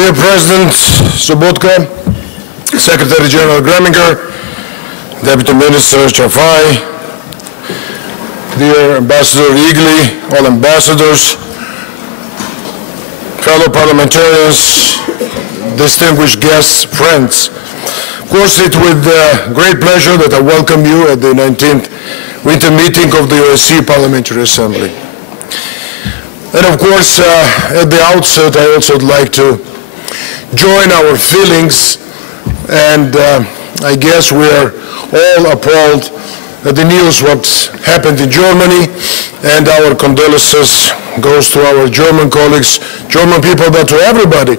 Dear President Sobotka, Secretary General Greminger, Deputy Minister Chafai, dear Ambassador Igli, all ambassadors, fellow parliamentarians, distinguished guests, friends. Of course, it's with great pleasure that I welcome you at the 19th Winter Meeting of the OSCE Parliamentary Assembly. And of course, at the outset, I also would like to join our feelings, and I guess we are all appalled at the news what happened in Germany, and our condolences goes to our German colleagues, German people, but to everybody.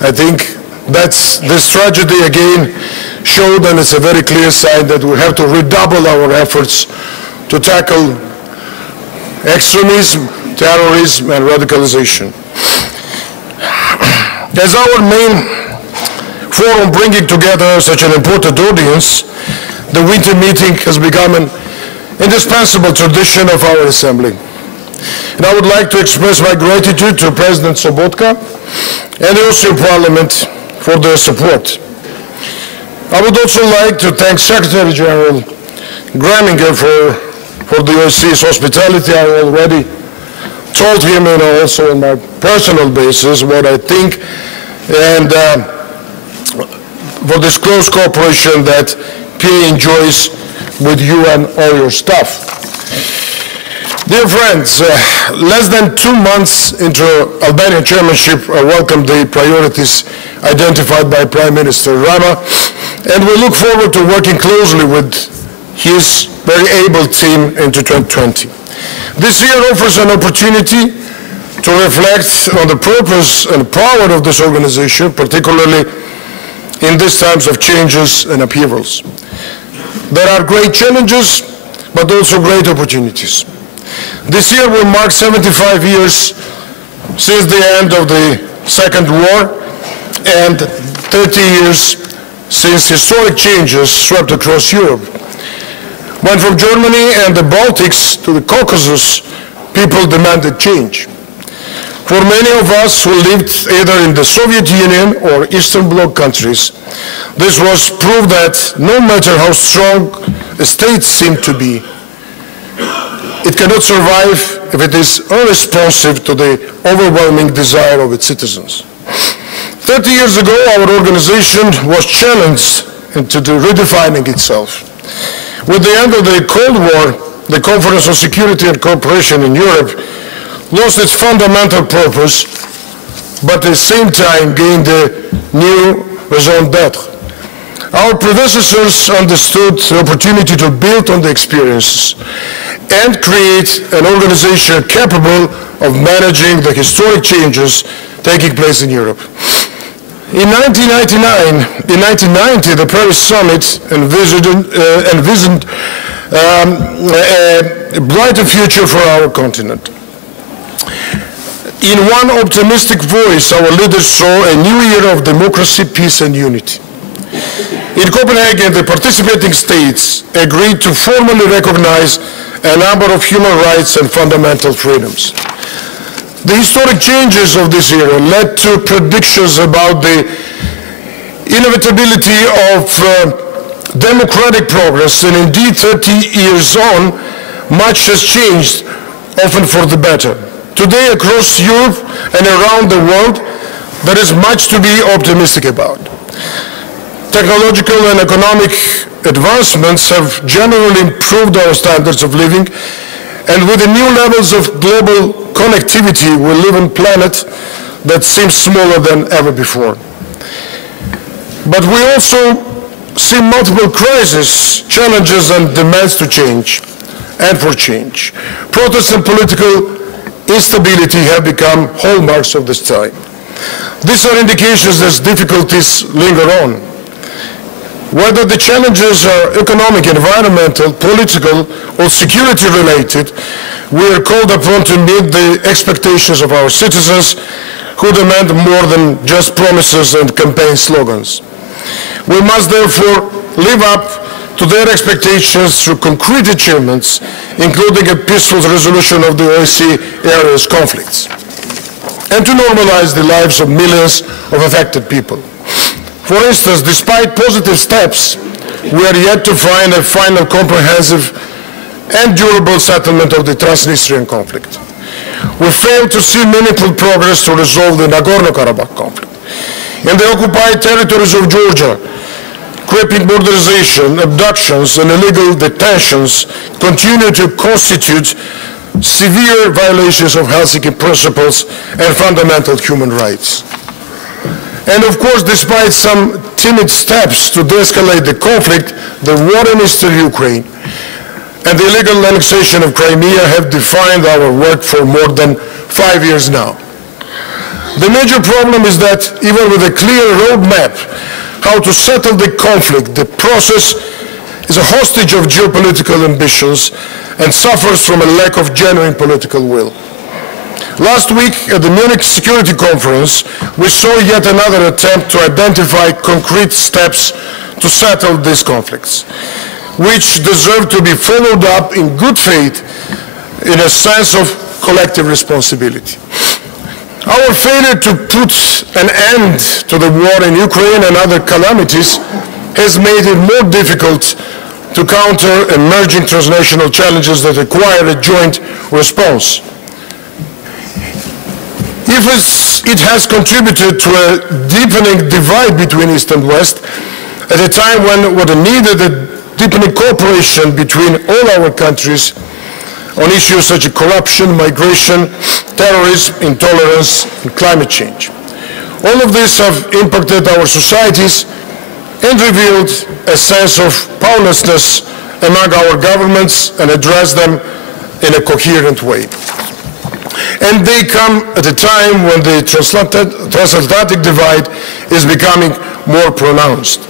I think that's this tragedy again showed, and it's a very clear sign that we have to redouble our efforts to tackle extremism, terrorism, and radicalization. As our main forum bringing together such an important audience, the winter meeting has become an indispensable tradition of our assembly. And I would like to express my gratitude to President Sobotka and the Austrian Parliament for their support. I would also like to thank Secretary General Greminger for the OSCE's hospitality. I already told him, and also on my personal basis, what I think, and for this close cooperation that PA enjoys with you and all your staff. Dear friends, less than 2 months into Albanian chairmanship, I welcome the priorities identified by Prime Minister Rama, and we look forward to working closely with his very able team into 2020. This year offers an opportunity to reflect on the purpose and power of this organization, particularly in these times of changes and upheavals. There are great challenges, but also great opportunities. This year will mark 75 years since the end of the Second War and 30 years since historic changes swept across Europe. When from Germany and the Baltics to the Caucasus, people demanded change. For many of us who lived either in the Soviet Union or Eastern Bloc countries, this was proof that no matter how strong a state seemed to be, it cannot survive if it is unresponsive to the overwhelming desire of its citizens. 30 years ago, our organization was challenged into redefining itself. With the end of the Cold War, the Conference on Security and Cooperation in Europe lost its fundamental purpose, but at the same time gained a new raison d'être. Our predecessors understood the opportunity to build on the experiences and create an organization capable of managing the historic changes taking place in Europe. In 1990, the Paris Summit envisioned a brighter future for our continent. In one optimistic voice, our leaders saw a new era of democracy, peace, and unity. In Copenhagen, the participating states agreed to formally recognize a number of human rights and fundamental freedoms. The historic changes of this era led to predictions about the inevitability of democratic progress, and indeed 30 years on, much has changed, often for the better. Today, across Europe and around the world, there is much to be optimistic about. Technological and economic advancements have generally improved our standards of living, and with the new levels of global connectivity, we live on a planet that seems smaller than ever before. But we also see multiple crises, challenges, and demands to change, and for change. Protests and political instability have become hallmarks of this time. These are indications that difficulties linger on. Whether the challenges are economic, environmental, political, or security-related, we are called upon to meet the expectations of our citizens who demand more than just promises and campaign slogans. We must therefore live up to their expectations through concrete achievements, including a peaceful resolution of the OSCE area's conflicts. and to normalize the lives of millions of affected people. For instance, despite positive steps, we are yet to find a final comprehensive and durable settlement of the Transnistrian conflict. We failed to see meaningful progress to resolve the Nagorno-Karabakh conflict. In the occupied territories of Georgia, creeping borderization, abductions, and illegal detentions continue to constitute severe violations of Helsinki principles and fundamental human rights. And of course, despite some timid steps to de-escalate the conflict, the war in Eastern Ukraine and the illegal annexation of Crimea have defined our work for more than 5 years now. The major problem is that even with a clear roadmap how to settle the conflict, the process is a hostage of geopolitical ambitions and suffers from a lack of genuine political will. Last week at the Munich Security Conference, we saw yet another attempt to identify concrete steps to settle these conflicts, which deserve to be followed up in good faith in a sense of collective responsibility. Our failure to put an end to the war in Ukraine and other calamities has made it more difficult to counter emerging transnational challenges that require a joint response. If it has contributed to a deepening divide between East and West, at a time when what needed a deepening cooperation between all our countries on issues such as corruption, migration, terrorism, intolerance, and climate change. All of these have impacted our societies and revealed a sense of powerlessness among our governments and addressed them in a coherent way. And they come at a time when the transatlantic divide is becoming more pronounced.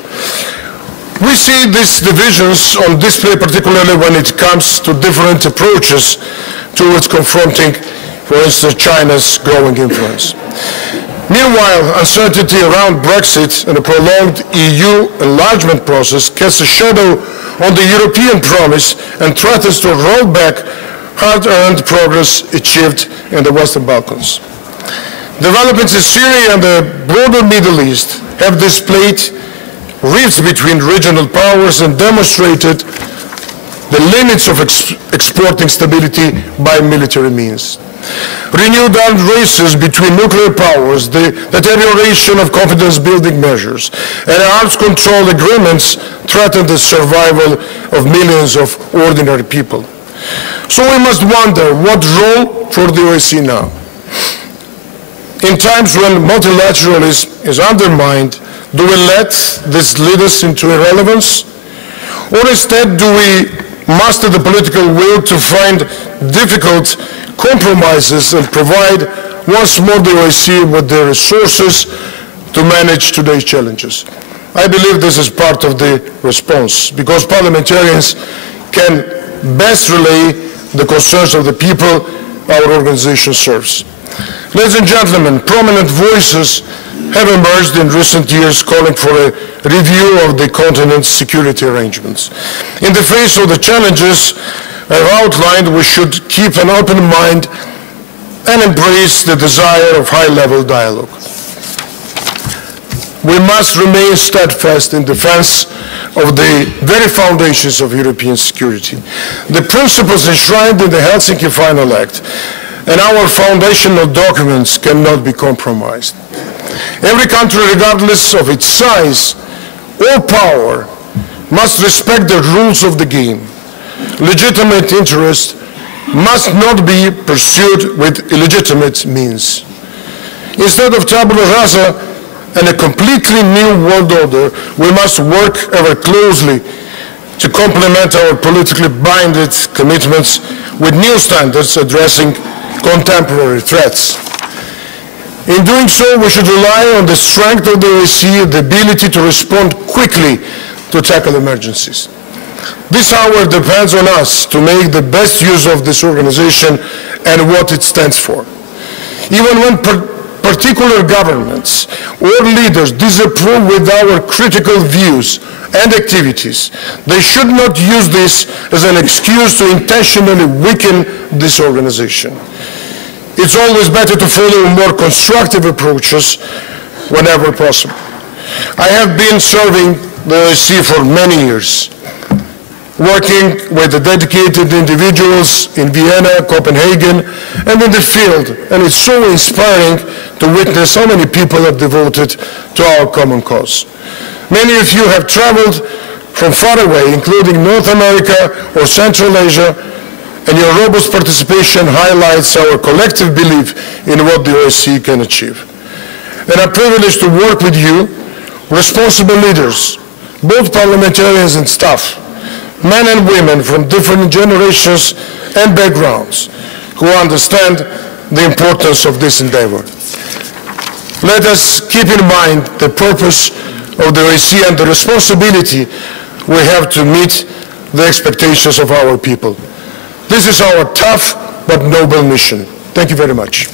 We see these divisions on display particularly when it comes to different approaches towards confronting, for instance, China's growing influence. Meanwhile, uncertainty around Brexit and a prolonged EU enlargement process casts a shadow on the European promise and threatens to roll back hard-earned progress achieved in the Western Balkans. Developments in Syria and the broader Middle East have displayed rifts between regional powers and demonstrated the limits of exporting stability by military means. Renewed armed races between nuclear powers, the deterioration of confidence-building measures, and arms control agreements threaten the survival of millions of ordinary people. So we must wonder what role for the OSCE now. In times when multilateralism is undermined, do we let this lead us into irrelevance? Or instead do we muster the political will to find difficult compromises and provide once more the OSCE with the resources to manage today's challenges? I believe this is part of the response, because parliamentarians can best relay the concerns of the people our organization serves. Ladies and gentlemen, prominent voices have emerged in recent years calling for a review of the continent's security arrangements. In the face of the challenges I've outlined, we should keep an open mind and embrace the desire of high-level dialogue. We must remain steadfast in defense of the very foundations of European security. The principles enshrined in the Helsinki Final Act and our foundational documents cannot be compromised. Every country, regardless of its size or power, must respect the rules of the game. Legitimate interest must not be pursued with illegitimate means. Instead of tabula rasa and a completely new world order, we must work ever closely to complement our politically binding commitments with new standards addressing contemporary threats. In doing so, we should rely on the strength of the OSCE, the ability to respond quickly to tackle emergencies. This hour depends on us to make the best use of this organization and what it stands for. Even when particular governments or leaders disapprove with our critical views and activities, they should not use this as an excuse to intentionally weaken this organization. it's always better to follow more constructive approaches whenever possible. I have been serving the OSCE for many years, working with the dedicated individuals in Vienna, Copenhagen, and in the field. And it's so inspiring to witness how many people have devoted to our common cause. Many of you have traveled from far away, including North America or Central Asia, and your robust participation highlights our collective belief in what the OSCE can achieve. And I'm privileged to work with you, responsible leaders, both parliamentarians and staff, men and women from different generations and backgrounds who understand the importance of this endeavor. Let us keep in mind the purpose of the OSCE and the responsibility we have to meet the expectations of our people. This is our tough but noble mission. Thank you very much.